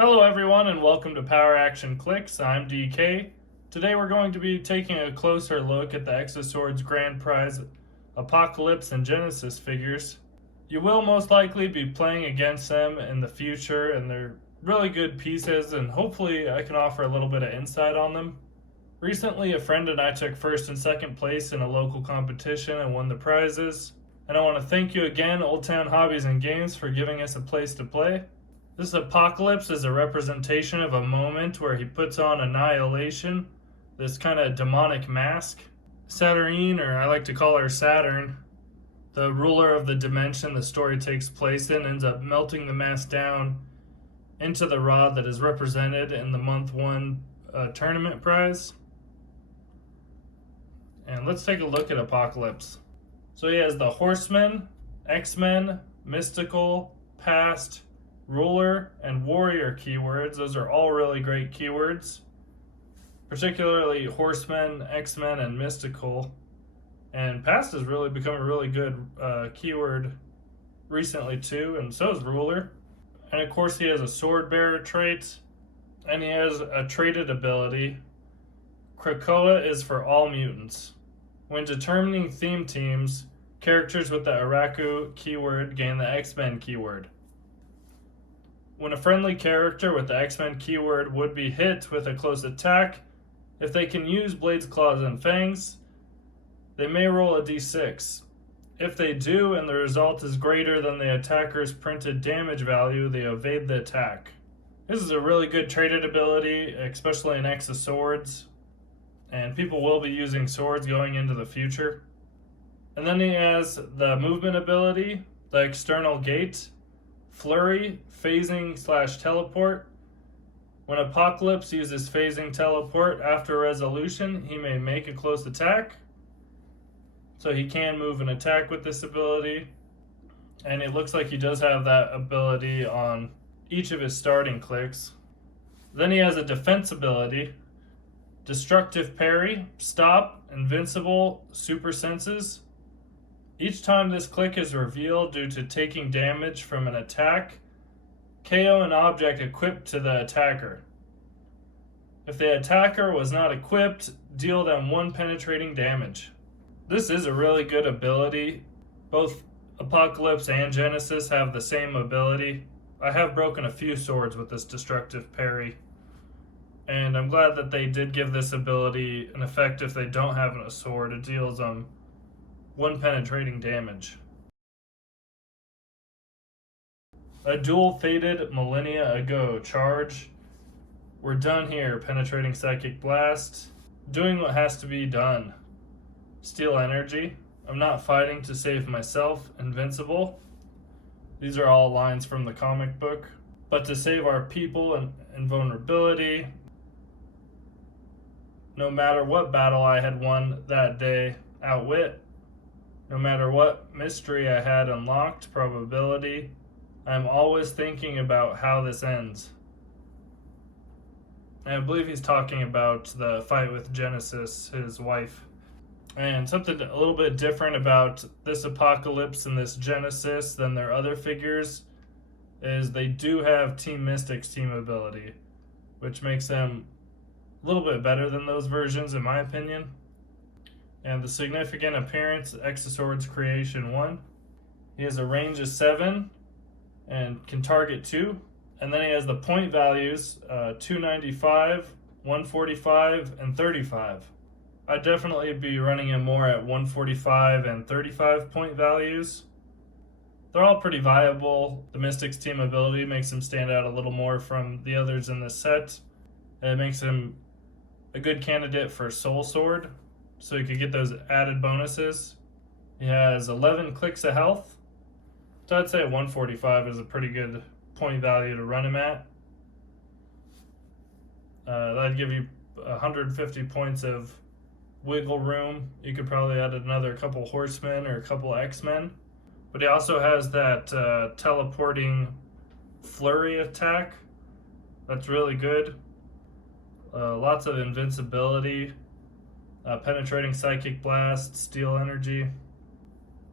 Hello everyone and welcome to Power Action Clicks. I'm DK. Today we're going to be taking a closer look at the Exosword's Grand Prize Apocalypse and Genesis figures. You will most likely be playing against them in the future, and they're really good pieces, and hopefully I can offer a little bit of insight on them. Recently a friend and I took first and second place in a local competition and won the prizes. And I want to thank you again, Old Town Hobbies and Games, for giving us a place to play. This apocalypse is a representation of a moment where he puts on annihilation, this kind of demonic mask. Saturnine, or I like to call her Saturn, the ruler of the dimension the story takes place in, ends up melting the mask down into the rod that is represented in the month one tournament prize. And let's take a look at Apocalypse. So he has the Horseman, X-Men, Mystical, Past, Ruler, and Warrior keywords. Those are all really great keywords, particularly Horseman, X-Men, and Mystical. And Past has really become a really good keyword recently too, and so is Ruler. And of course he has a Sword Bearer trait, and he has a traded ability. Krakoa is for all mutants. When determining theme teams, characters with the Araku keyword gain the X-Men keyword. When a friendly character with the X-Men keyword would be hit with a close attack, if they can use Blades, Claws, and Fangs, they may roll a d6. If they do and the result is greater than the attacker's printed damage value, they evade the attack. This is a really good traded ability, especially in X of Swords, and people will be using swords going into the future. And then he has the movement ability, the External Gate, Flurry, Phasing / Teleport. When Apocalypse uses Phasing Teleport after resolution, he may make a close attack. So he can move and attack with this ability. And it looks like he does have that ability on each of his starting clicks. Then he has a defense ability, Destructive Parry, Stop, Invincible, Super Senses. Each time this click is revealed due to taking damage from an attack, KO an object equipped to the attacker. If the attacker was not equipped, deal them 1 penetrating damage. This is a really good ability. Both Apocalypse and Genesis have the same ability. I have broken a few swords with this Destructive Parry, and I'm glad that they did give this ability an effect if they don't have a sword. It deals 1 penetrating damage. A dual fated millennia ago charge. We're done here. Penetrating Psychic Blast. Doing what has to be done. Steal Energy. I'm not fighting to save myself. Invincible. These are all lines from the comic book. But to save our people and vulnerability. No matter what battle I had won that day, Outwit. No matter what mystery I had unlocked, Probability. I'm always thinking about how this ends. And I believe he's talking about the fight with Genesis, his wife. And something a little bit different about this Apocalypse and this Genesis than their other figures is they do have Team Mystic's team ability, which makes them a little bit better than those versions in my opinion. And the significant appearance, Exosword's Creation 1. He has a range of 7 and can target 2. And then he has the point values, 295, 145, and 35. I'd definitely be running him more at 145 and 35 point values. They're all pretty viable. The Mystic's team ability makes him stand out a little more from the others in the set. It makes him a good candidate for Soul Sword, so you could get those added bonuses. He has 11 clicks of health, so I'd say 145 is a pretty good point value to run him at. That'd give you 150 points of wiggle room. You could probably add another couple Horsemen or a couple X-Men. But he also has that teleporting flurry attack. That's really good. Lots of invincibility, penetrating Psychic Blast, Steal Energy.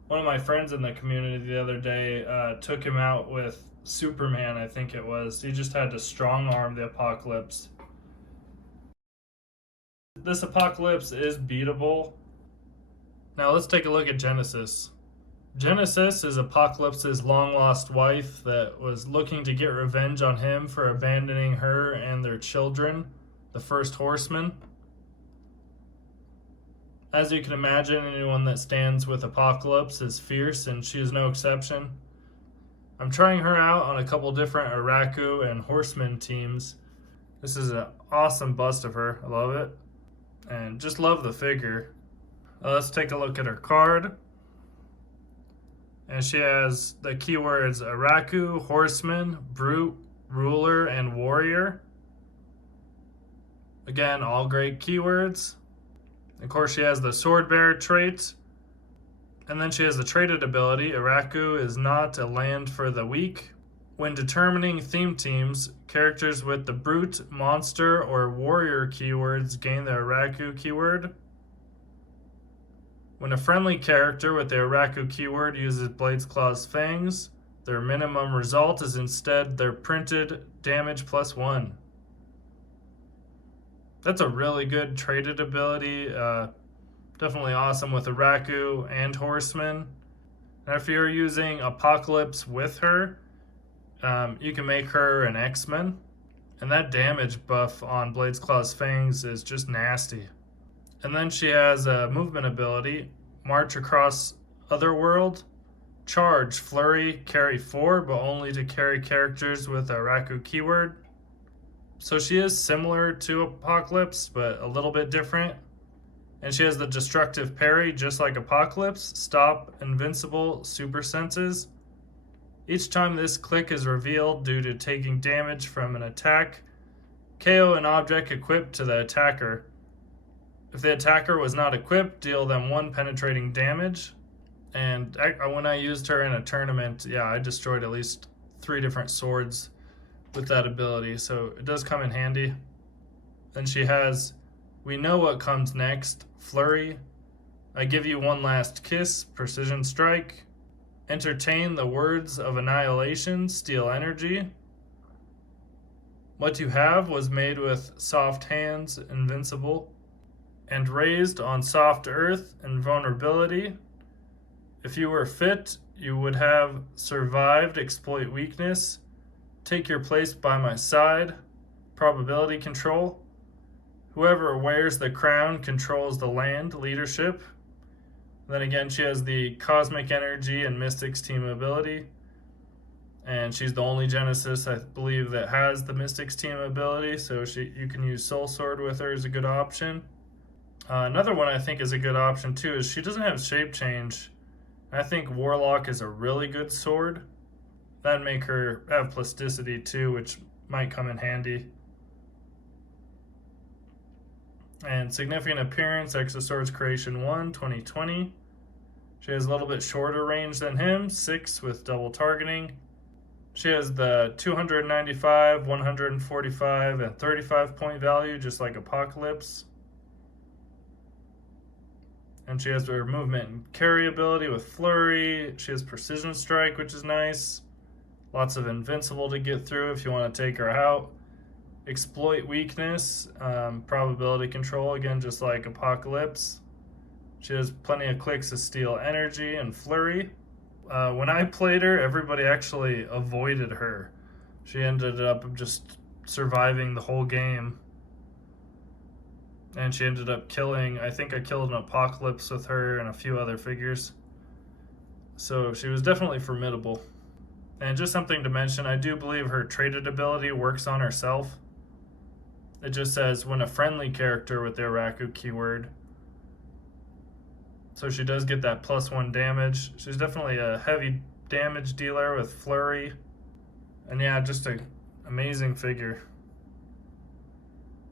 One of my friends in the community the other day took him out with Superman, I think it was. He just had to strong arm the Apocalypse. This Apocalypse is beatable. Now let's take a look at Genesis. Genesis is Apocalypse's long-lost wife that was looking to get revenge on him for abandoning her and their children, the first horsemen. As you can imagine, anyone that stands with Apocalypse is fierce, and she is no exception. I'm trying her out on a couple different Araku and Horseman teams. This is an awesome bust of her. I love it. And just love the figure. Let's take a look at her card. And she has the keywords Araku, Horseman, Brute, Ruler, and Warrior. Again, all great keywords. Of course, she has the Sword Bearer trait. And then she has the traded ability, Araku is not a land for the weak. When determining theme teams, characters with the Brute, Monster, or Warrior keywords gain the Araku keyword. When a friendly character with the Araku keyword uses Blades, Claws, Fangs, their minimum result is instead their printed damage +1. That's a really good traded ability. Definitely awesome with Araku and Horseman. And if you're using Apocalypse with her, you can make her an X-Men. And that damage buff on Blades, Claws, Fangs is just nasty. And then she has a movement ability, March Across Otherworld, Charge, Flurry, Carry 4, but only to carry characters with a Araku keyword. So she is similar to Apocalypse, but a little bit different. And she has the Destructive Parry, just like Apocalypse, Stop, Invincible, Super Senses. Each time this click is revealed due to taking damage from an attack, KO an object equipped to the attacker. If the attacker was not equipped, deal them 1 penetrating damage. And when I used her in a tournament, yeah, I destroyed at least 3 different swords with that ability, so it does come in handy. Then she has We Know What Comes Next, Flurry, I Give You One Last Kiss, Precision Strike, Entertain the Words of Annihilation, Steal Energy. What You Have Was Made with Soft Hands, Invincible, and Raised on Soft Earth, Invulnerability. If you were fit, you would have survived Exploit Weakness, Take Your Place by My Side, Probability Control. Whoever wears the crown controls the land, Leadership. Then again, she has the Cosmic Energy and Mystics team ability. And she's the only Genesis, I believe, that has the Mystics team ability, so you can use Soul Sword with her as a good option. Another one I think is a good option too is she doesn't have shape change. I think Warlock is a really good sword. That'd make her have plasticity too, which might come in handy. And Significant Appearance, Exosword's Creation 1, 2020. She has a little bit shorter range than him, 6 with double targeting. She has the 295, 145, and 35 point value, just like Apocalypse. And she has her movement and carry ability with Flurry. She has Precision Strike, which is nice. Lots of Invincible to get through if you want to take her out. Exploit Weakness, Probability Control, again, just like Apocalypse. She has plenty of clicks to steal energy and Flurry. When I played her, everybody actually avoided her. She ended up just surviving the whole game. And she ended up killing, I think I killed an Apocalypse with her and a few other figures. So she was definitely formidable. And just something to mention, I do believe her traded ability works on herself. It just says when a friendly character with the Araku keyword. So she does get that +1 damage. She's definitely a heavy damage dealer with Flurry. And yeah, just an amazing figure.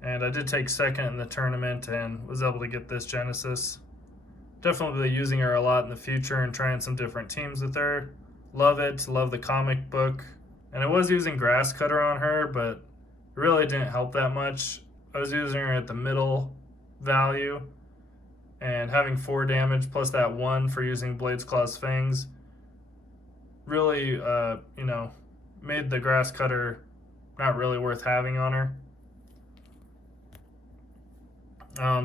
And I did take second in the tournament and was able to get this Genesis. Definitely using her a lot in the future and trying some different teams with her. Love it, love the comic book. And I was using Grass Cutter on her, but it really didn't help that much. I was using her at the middle value and having 4 damage plus that 1 for using Blades, Claws, Fangs really, made the grass cutter not really worth having on her.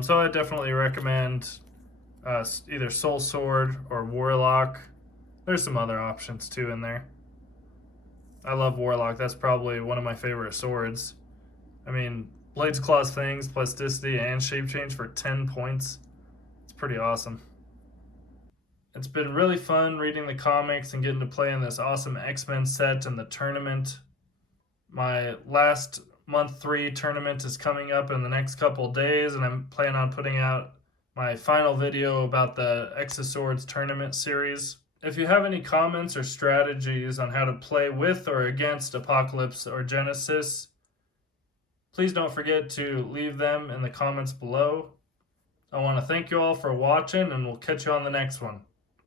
So I definitely recommend either Soul Sword or Warlock. There's some other options too in there. I love Warlock. That's probably one of my favorite swords. I mean, Blades, Claws, Fangs, Plasticity, and Shape Change for 10 points. It's pretty awesome. It's been really fun reading the comics and getting to play in this awesome X-Men set and the tournament. My last month 3 tournament is coming up in the next couple days, and I'm planning on putting out my final video about the Exoswords tournament series. If you have any comments or strategies on how to play with or against Apocalypse or Genesis, please don't forget to leave them in the comments below. I want to thank you all for watching, and we'll catch you on the next one.